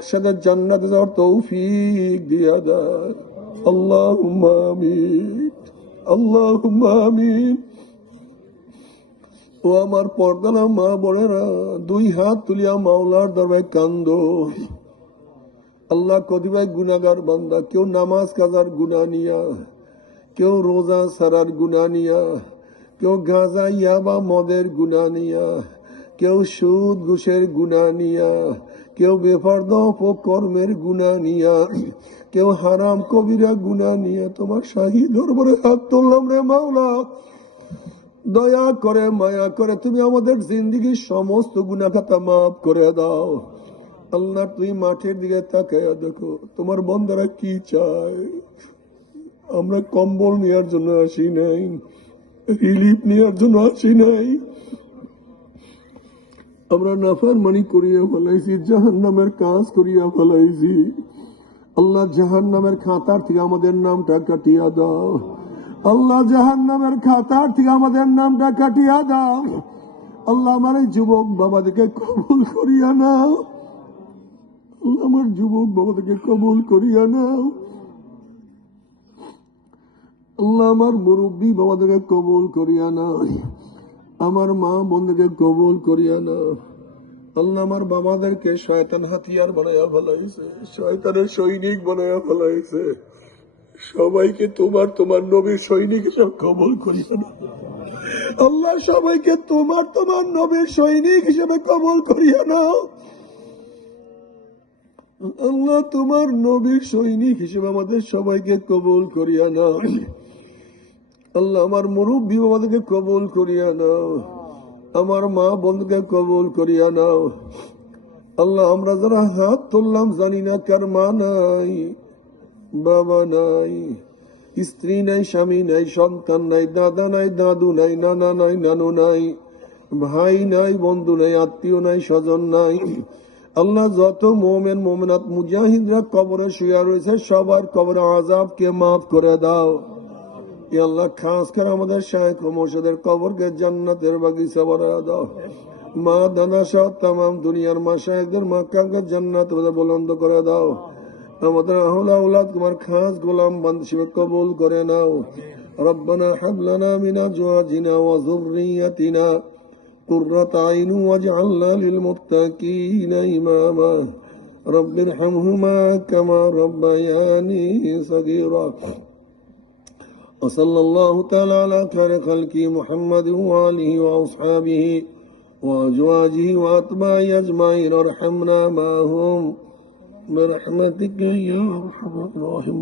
একসাথে জান্নাতে যাওয়ার তৌফিক দিয়া দাও। আল্লাহুম্মা আমিন, আল্লাহুম্মা আমিন। ও আমার পর্দানা মা বোনেরা, দুই হাত তুলিয়া মাওলার দরবারে কান্দো। আল্লাহ কতিপয় গুনাহগার বান্দা, কেউ নামাজ কাজার গুনাহ নিয়া, কেউ রোজা সারার গুনাহ নিয়া, কেউ গাঁজা ইয়াবা মদের গুনাহ নিয়া, কেউ সুদ ঘুষের গুনাহ নিয়া, কেউ বেপরদা অপকর্মের গুনাহ নিয়া, কেউ হারাম কবিরা গুনাহ নিয়া তোমার শাহী দরবারে হাত তুললাম রে মাওলা। দয়া করে মায়া করে তুমি আমাদের জিন্দেগির সমস্ত গুনাহ খাতা মাফ করে দাও। আল্লাহ তুমি মাঠের দিকে তাকায়া দেখো তোমার বন্দারা কি চায়। আমরা কম্বল নেওয়ার জন্য আসি নাই, রিলিফ নেওয়ার জন্য আসি নাই। আমরা নাফরমানি করিয়া ফেলাইছি, জাহান্নামের কাজ করিয়া ফেলাইছি। আল্লাহ জাহান্নামের খাতার থেকে আমাদের নামটা কাটিয়া দাও। আল্লাহ জাহান্নামের খাতার থেকে আমাদের নামটা কাটিয়া দাও। আল্লাহ আমার এই যুবক বাবাদেরকে কবুল করিয়া নাও। আল্লাহ আমার যুবক বাবাদেরকে কবুল করিয়া নাও। আল্লাহ আমার মুরব্বী বাবাদেরকে কবুল করিয়া নাও। আমার মা বোনদেরকে কবুল করিয়া নাও। আল্লাহ আমার বাবাদেরকে শয়তান হাতিয়ার বানাইয়া ফেলাইছে, শয়তানের সৈনিক বানাইয়া ফেলাইছে। সবাইকে তোমার তোমার নবীর সৈনিক হিসেবে কবুল করিয়া নাও। আল্লাহ সবাইকে তোমার তোমার নবীর সৈনিক হিসেবে কবুল করিয়া নাও। আল্লাহ তোমার নবীর সৈনিক হিসেবে আমাদের সবাইকে কবুল করিয়া নাও। আল্লাহ আমার মুরব্বী বাবাদেরকে কবুল করিয়া নাও। আমার মা বোনকে কবুল করিয়া নাও। আল্লাহ আমরা যারা হাত তুললাম জানি না কার মা নাই, বাবা নাই, স্ত্রী নাই, স্বামী নাই, সন্তান নাই, দাদা নাই, দাদু নাই, নানা নাই, নানু নাই, ভাই নাই, বন্ধু নাই, আত্মীয় নাই, স্বজন নাই। আল্লাহ যত মোমেন মোমেনাত মুজাহিদরা কবরে শুয়ে রয়েছে সবার কবরে আযাবকে মাফ করে দাও। আল্লাহ খাস করে আমাদের শায়েখ ও মুর্শিদের কবরকে জান্নাতের বাগিচা বানায়া দাও। মা দাদা সহ তামাম দুনিয়ার মাশায়েখদের মাকামকে জান্নাতে বুলন্দ করে দাও। আমাদের আহলে আওলাদ তোমার খাস গোলাম বান্দা হিসেবে কবুল করে নাও। রব্বানা হাব লানা মিন আজওয়াজিনা ওয়া যুররিয়াতিনা কুররাতা আইন ওয়াজআলনা লিল মুত্তাকিনা ইমামা। রব্বিরহামহুমা কামা রাব্বায়ানি সগীরা। وصلى الله تعالى على خير خلقه محمد وآله وأصحابه وأزواجه وأتباعه أجمعين وارحمنا معهم برحمتك يا أرحم الراحمين.